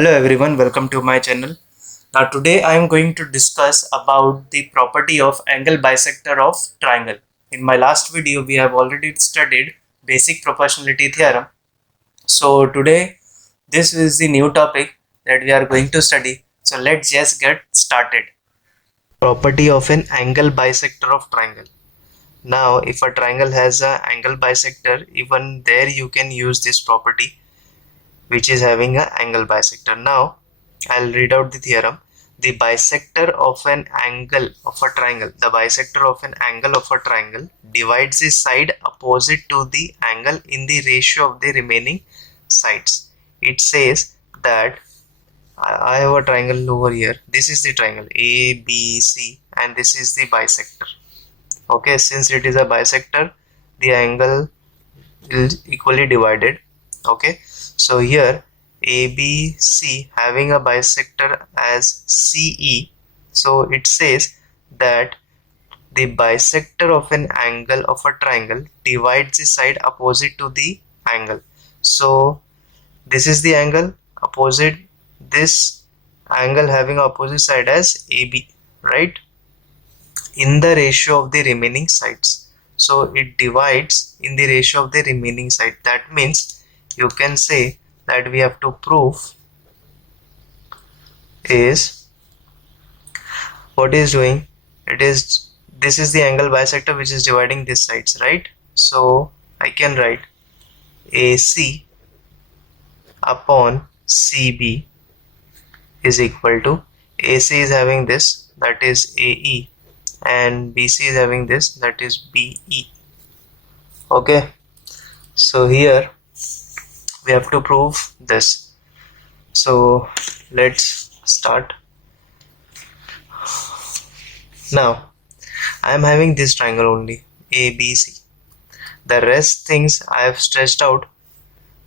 Hello everyone, welcome to my channel. Now today I am going to discuss about the property of angle bisector of triangle. In my last video we have already studied basic proportionality theorem. So today this is the new topic that we are going to study. So let's just get started. Property of an angle bisector of triangle. Now if a triangle has an angle bisector, even there you can use this property which is having an angle bisector. Now I'll read out the theorem. The bisector of an angle of a triangle, the bisector of an angle of a triangle divides the side opposite to the angle in the ratio of the remaining sides. It says that I have a triangle over here. This is the triangle ABC and this is the bisector. Okay, since it is a bisector, the angle is equally divided. Okay, so here ABC having a bisector as CE, so it says that the bisector of an angle of a triangle divides the side opposite to the angle. So this is the angle opposite this angle having opposite side as AB, right, in the ratio of the remaining sides. So it divides in the ratio of the remaining side. That means you can say that we have to prove is what is doing, it is this is the angle bisector which is dividing these sides, right? So I can write AC upon CB is equal to AC is having this, that is AE, and BC is having this, that is BE. Okay, so here we have to prove this. So let's start. Now I am having this triangle only ABC. The rest things I have stretched out.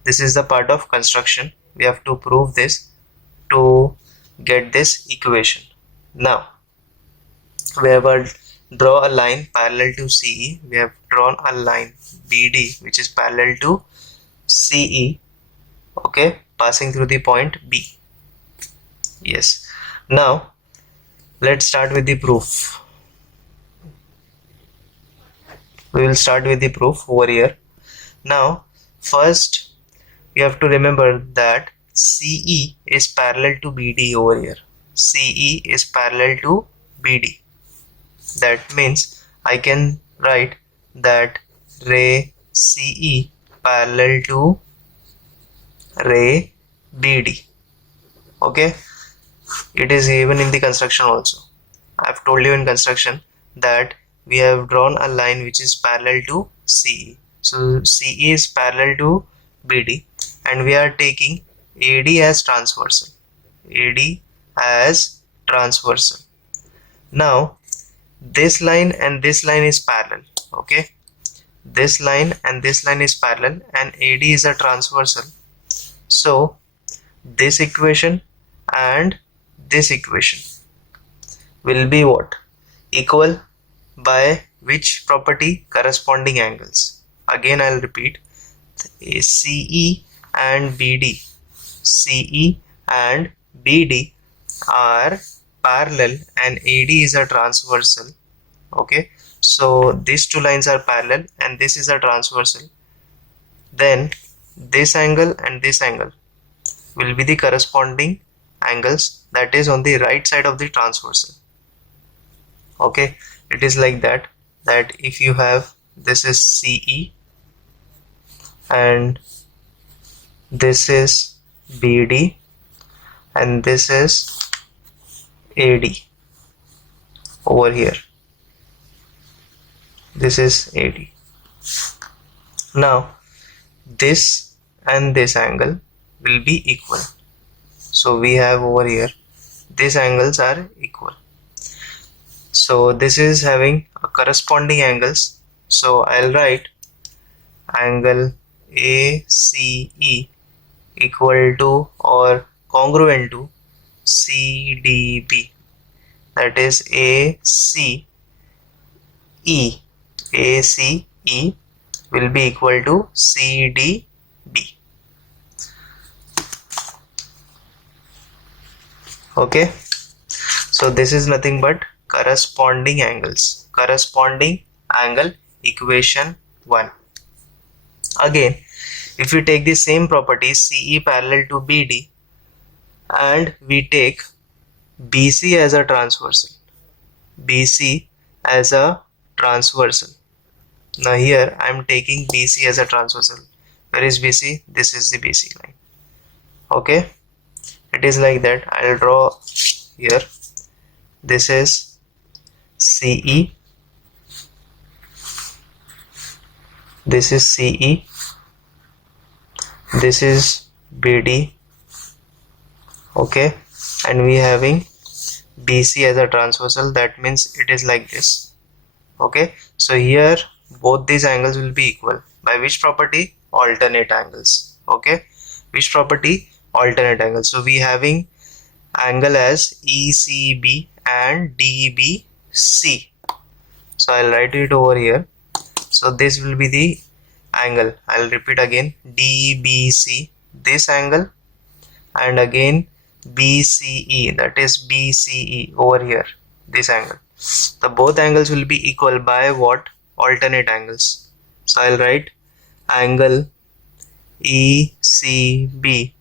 This is the part of construction. We have to prove this to get this equation. Now we have draw a line parallel to CE. We have drawn a line BD which is parallel to CE, okay, passing through the point B. Yes, now let's start with the proof. We will start with the proof over here. Now first you have to remember that CE is parallel to BD over here. CE is parallel to BD. That means I can write that ray CE parallel to ray BD. Okay, it is even in the construction also. I have told you in construction that we have drawn a line which is parallel to CE. So CE is parallel to BD and we are taking AD as transversal. AD as transversal. Now this line and this line is parallel. Okay, this line and this line is parallel and AD is a transversal. So this equation and this equation will be what? Equal by which property? Corresponding angles. Again I'll repeat, CE and BD, CE and BD are parallel and AD is a transversal. Okay, so these two lines are parallel and this is a transversal. Then this angle and this angle will be the corresponding angles, that is on the right side of the transversal. Okay, it is like that, that if you have this is CE and this is BD and this is AD over here, this is AD. Now this and this angle will be equal. So we have over here these angles are equal. So this is having a corresponding angles. So I'll write angle ACE equal to or congruent to CDB, that is ACE. ACE will be equal to CDB. Okay, so this is nothing but corresponding angles. Corresponding angle equation 1. Again, if we take the same property CE parallel to BD and we take BC as a transversal. BC as a transversal. Now here I am taking BC as a transversal. Where is BC? This is the BC line. Okay, it is like that. I'll draw here. This is CE. This is CE. This is BD. Okay, and we having BC as a transversal. That means it is like this. Okay, so here both these angles will be equal. By which property? Alternate angles. Okay, which property? Alternate angles. So we having angle as ECB and DBC. So I'll write it over here. So this will be the angle. I'll repeat again, DBC, this angle, and again BCE, that is BCE over here, this angle. The both angles will be equal by what? Alternate angles. So I'll write angle ECB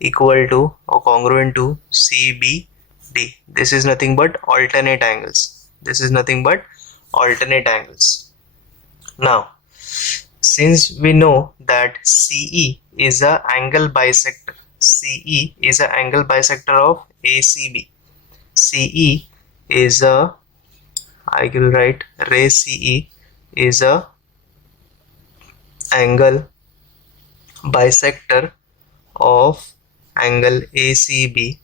equal to or congruent to CBD. This is nothing but alternate angles. This is nothing but alternate angles. Now, since we know that CE is a angle bisector, CE is an angle bisector of ACB. CE is a, I will write ray CE is a angle bisector of angle ACB.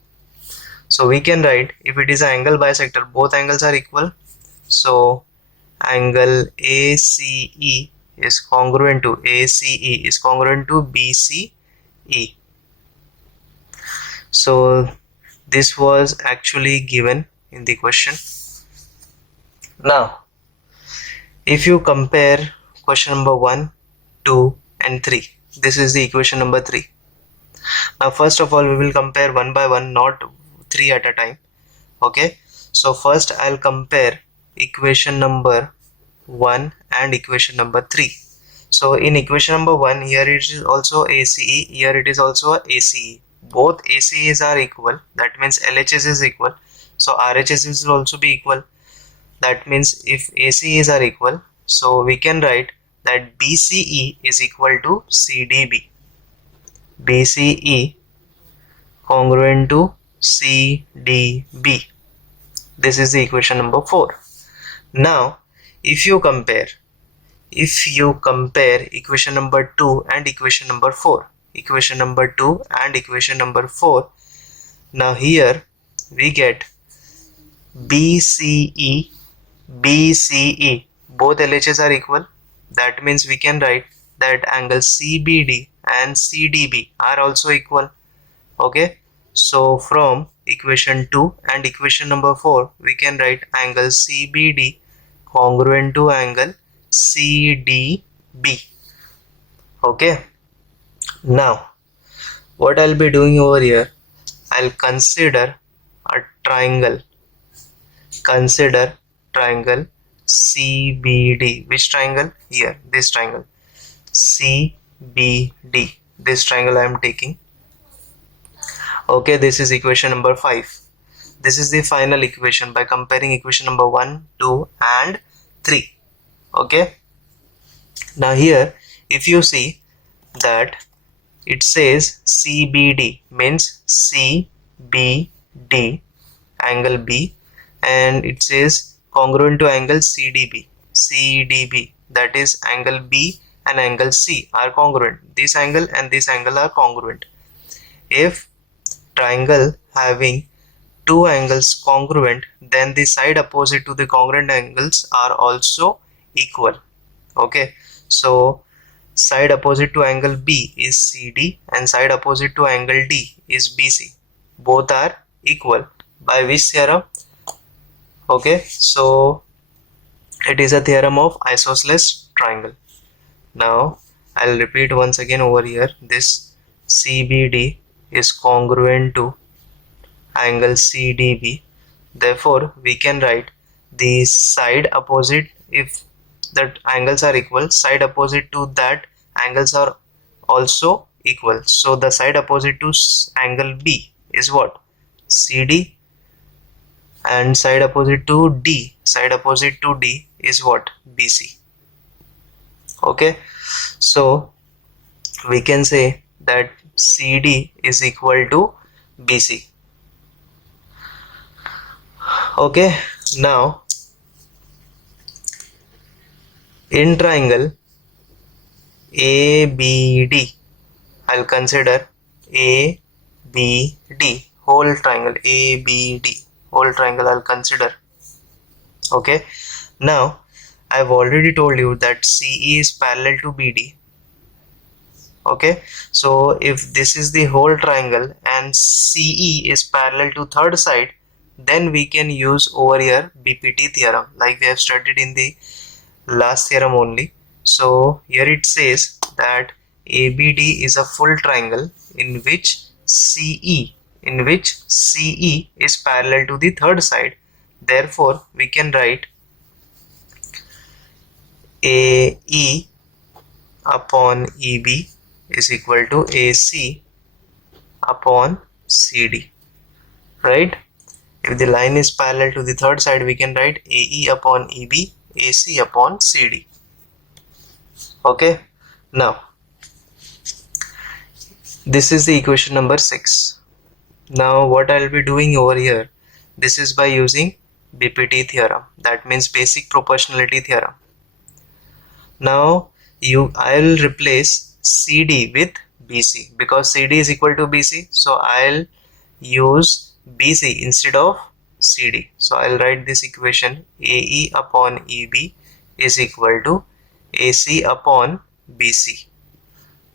So we can write, if it is an angle bisector, both angles are equal. So angle ACE is congruent to BCE. So this was actually given in the question. Now, if you compare question number 1, 2 and 3, this is the equation number 3. Now first of all we will compare one by one, not 3 at a time. Okay, so first I'll compare equation number 1 and equation number 3. So in equation number 1, here it is also ACE, here it is also ACE. Both ACEs are equal, that means LHS is equal, so RHS will also be equal. That means if ACEs are equal, so we can write that BCE is equal to CDB. BCE congruent to CDB. This is the equation number 4. Now if you compare equation number 2 and equation number 4, now here we get BCE, both LHS are equal. That means we can write that angle CBD and CDB are also equal. Okay, so from equation 2 and equation number 4, we can write angle CBD congruent to angle CDB. Okay, now what I'll be doing over here, I'll consider a triangle. Consider triangle CBD. Which triangle? Here, this triangle CBD. This triangle I am taking. Okay, this is equation number 5. This is the final equation by comparing equation number 1, 2 and 3. Okay, now here if you see that it says CBD means CBD angle B, and it says congruent to angle CDB, that is angle B and angle C are congruent. This angle and this angle are congruent. If triangle having two angles congruent, then the side opposite to the congruent angles are also equal. Okay, so side opposite to angle B is CD and side opposite to angle D is BC. Both are equal. By which theorem? Okay, so it is a theorem of isosceles triangle. Now I'll repeat once again over here. This CBD is congruent to angle CDB. Therefore, we can write the side opposite, if the angles are equal, side opposite to that angles are also equal. So the side opposite to angle B is what? CD, and side opposite to D is what? BC. Okay, so we can say that CD is equal to BC. Okay, now in triangle ABD, I'll consider ABD, whole triangle ABD, whole triangle I'll consider. Okay, now I've already told you that CE is parallel to BD. Okay, so if this is the whole triangle and CE is parallel to third side, then we can use over here BPT theorem, like we have studied in the last theorem only. So here it says that ABD is a full triangle in which CE is parallel to the third side. Therefore, we can write AE upon EB is equal to AC upon CD, right? If the line is parallel to the third side, we can write AE upon EB, AC upon CD. Okay, now this is the equation number 6. Now what I'll be doing over here, this is by using BPT theorem, that means basic proportionality theorem. Now I'll replace CD with BC because CD is equal to BC, so I'll use BC instead of CD. So I'll write this equation, AE upon EB is equal to AC upon BC.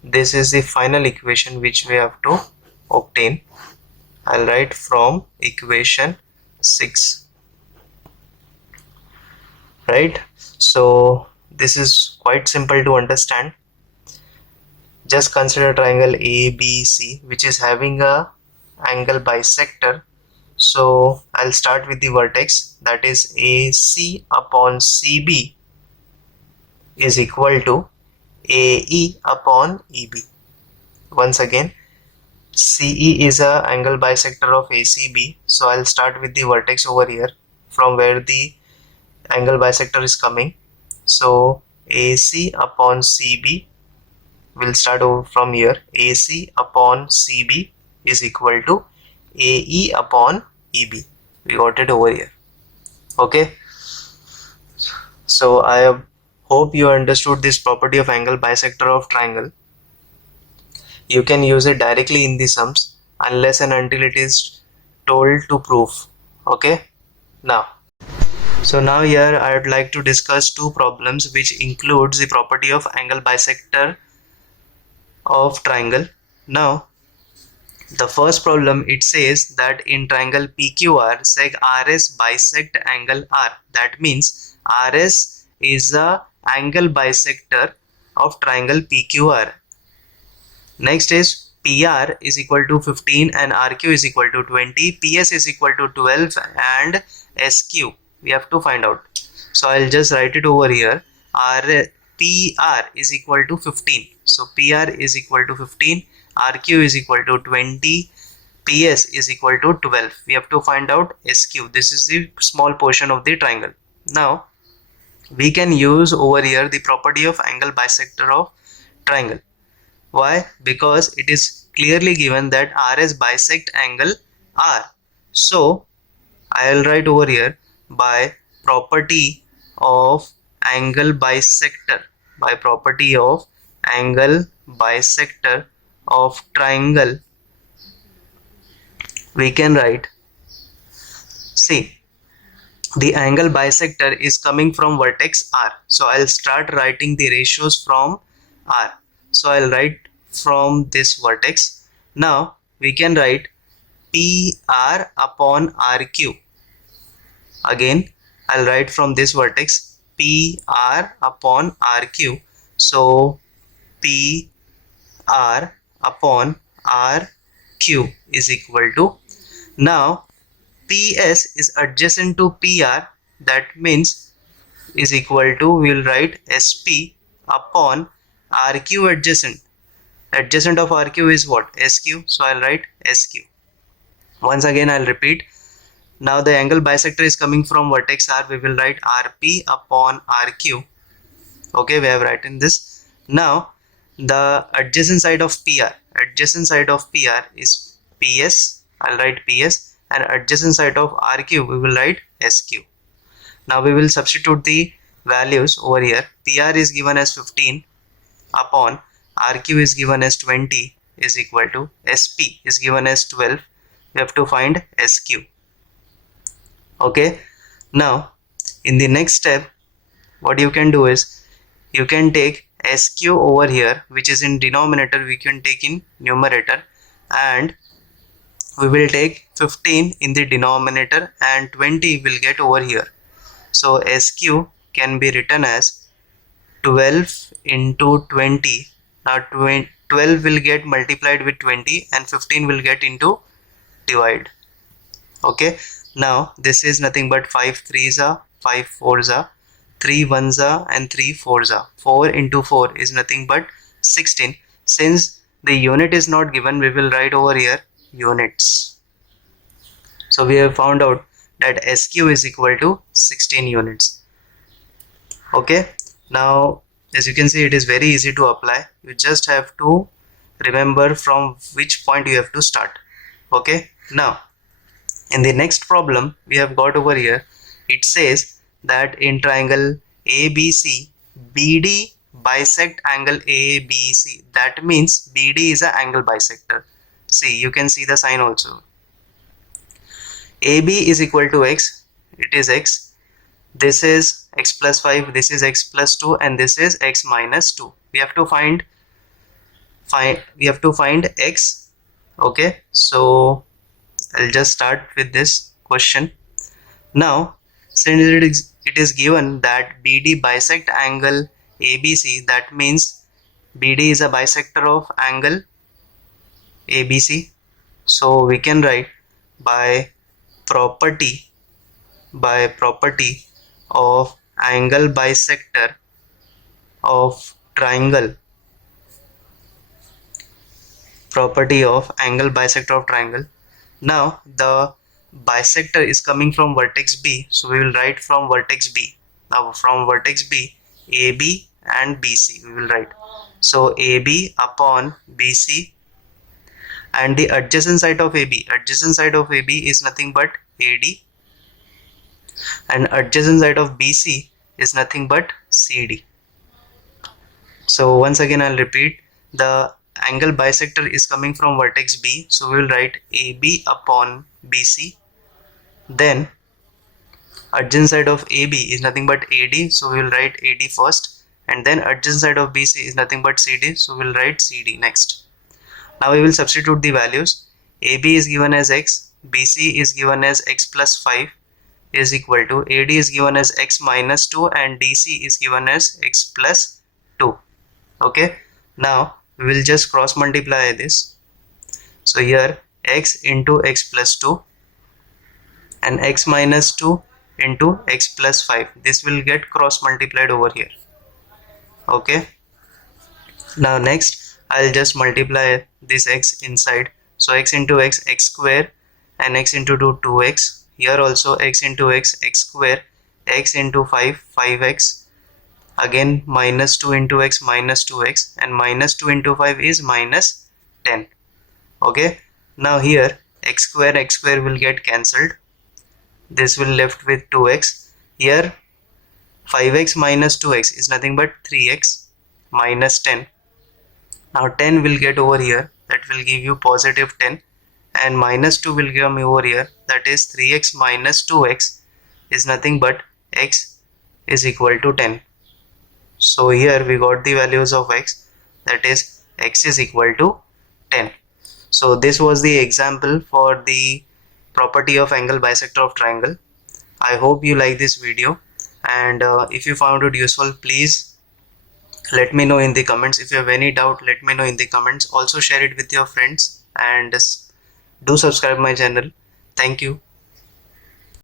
This is the final equation which we have to obtain. I'll write from equation 6, right? So this is quite simple to understand. Just consider triangle ABC which is having a angle bisector. So I'll start with the vertex, that is AC upon CB is equal to AE upon EB. Once again, CE is a angle bisector of ACB, so I'll start with the vertex over here from where the angle bisector is coming. So AC upon CB will start over from here. AC upon CB is equal to AE upon EB. We got it over here. Okay, so I hope you understood this property of angle bisector of triangle. You can use it directly in the sums unless and until it is told to prove. Okay, so now here I would like to discuss two problems which includes the property of angle bisector of triangle. Now the first problem, it says that in triangle PQR, seg RS bisect angle R. That means RS is a angle bisector of triangle PQR. Next is PR is equal to 15 and RQ is equal to 20, PS is equal to 12 and SQ we have to find out. So I'll just write it over here. PR is equal to 15. So PR is equal to 15, RQ is equal to 20, PS is equal to 12. We have to find out SQ. This is the small portion of the triangle. Now we can use over here the property of angle bisector of triangle. Why? Because it is clearly given that RS bisect angle R. So I will write over here by property of angle bisector, by property of angle bisector of triangle, we can write, see, the angle bisector is coming from vertex R. So I'll start writing the ratios from R. So I'll write from this vertex. Now we can write PR upon RQ. Again I'll write from this vertex PR upon RQ. So PR upon RQ is equal to Now PS is adjacent to PR, that means is equal to, we will write SP upon RQ adjacent. Adjacent of RQ is what? SQ. So I'll write SQ. Once again I'll repeat. Now the angle bisector is coming from vertex R. We will write RP upon RQ. Okay, we have written this. Now the adjacent side of PR. Adjacent side of PR is PS. I'll write PS. And adjacent side of RQ we will write SQ. Now we will substitute the values over here. PR is given as 15 upon RQ is given as 20 is equal to SP is given as 12. We have to find SQ. Okay. Now in the next step, what you can do is you can take SQ over here, which is in denominator, we can take in numerator, and we will take 15 in the denominator and 20 will get over here. So SQ can be written as 12 into 20. Now 12 will get multiplied with 20 and 15 will get into divide. Okay. Now this is nothing but 5 3s are 5 4s are 3 1s are and 3 4s are. 4 into 4 is nothing but 16. Since the unit is not given, we will write over here units. So we have found out that SQ is equal to 16 units. Okay. Now as you can see, it is very easy to apply. You just have to remember from which point you have to start. Okay. Now in the next problem we have got over here, it says that in triangle ABC, BD bisect angle ABC. That means BD is an angle bisector. See, you can see the sign also. AB is equal to X. It is X. This is X plus 5. This is X plus 2, and this is X minus 2. We have to find X. Okay. So I'll just start with this question. Now since it is given that BD bisect angle ABC, that means BD is a bisector of angle ABC. So we can write by property of angle bisector of triangle. Property of angle bisector of triangle. Now the bisector is coming from vertex B, so we will write from vertex B. Now from vertex B, AB and BC we will write. So AB upon BC, and the adjacent side of AB. Adjacent side of AB is nothing but AD, and adjacent side of BC is nothing but CD. So once again I'll repeat, the angle bisector is coming from vertex B, so we will write AB upon BC. Then adjacent side of AB is nothing but AD, so we will write AD first, and then adjacent side of BC is nothing but CD, so we will write CD next. Now we will substitute the values. AB is given as X, BC is given as X plus 5 is equal to, AD is given as X minus 2, and DC is given as X plus 2. Okay. Now we will just cross multiply this. So here X into X plus 2 and X minus 2 into X plus 5. This will get cross multiplied over here. Okay. Now next I'll just multiply this X inside. So X into X, X square, and X into 2, 2X. Here also X into X, X square, X into 5, 5X. Again minus 2 into X, minus 2X, and minus 2 into 5 is minus 10. Okay. Now here X square will get cancelled. This will left with 2X. Here 5X minus 2X is nothing but 3X minus 10. Now 10 will get over here, that will give you positive 10, and minus 2 will give me over here, that is 3X minus 2X is nothing but X is equal to 10. So here we got the values of X, that is X is equal to 10. So this was the example for the property of angle bisector of triangle. I hope you like this video, and if you found it useful, please let me know in the comments. If you have any doubt, let me know in the comments. Also share it with your friends, and do subscribe my channel. Thank you.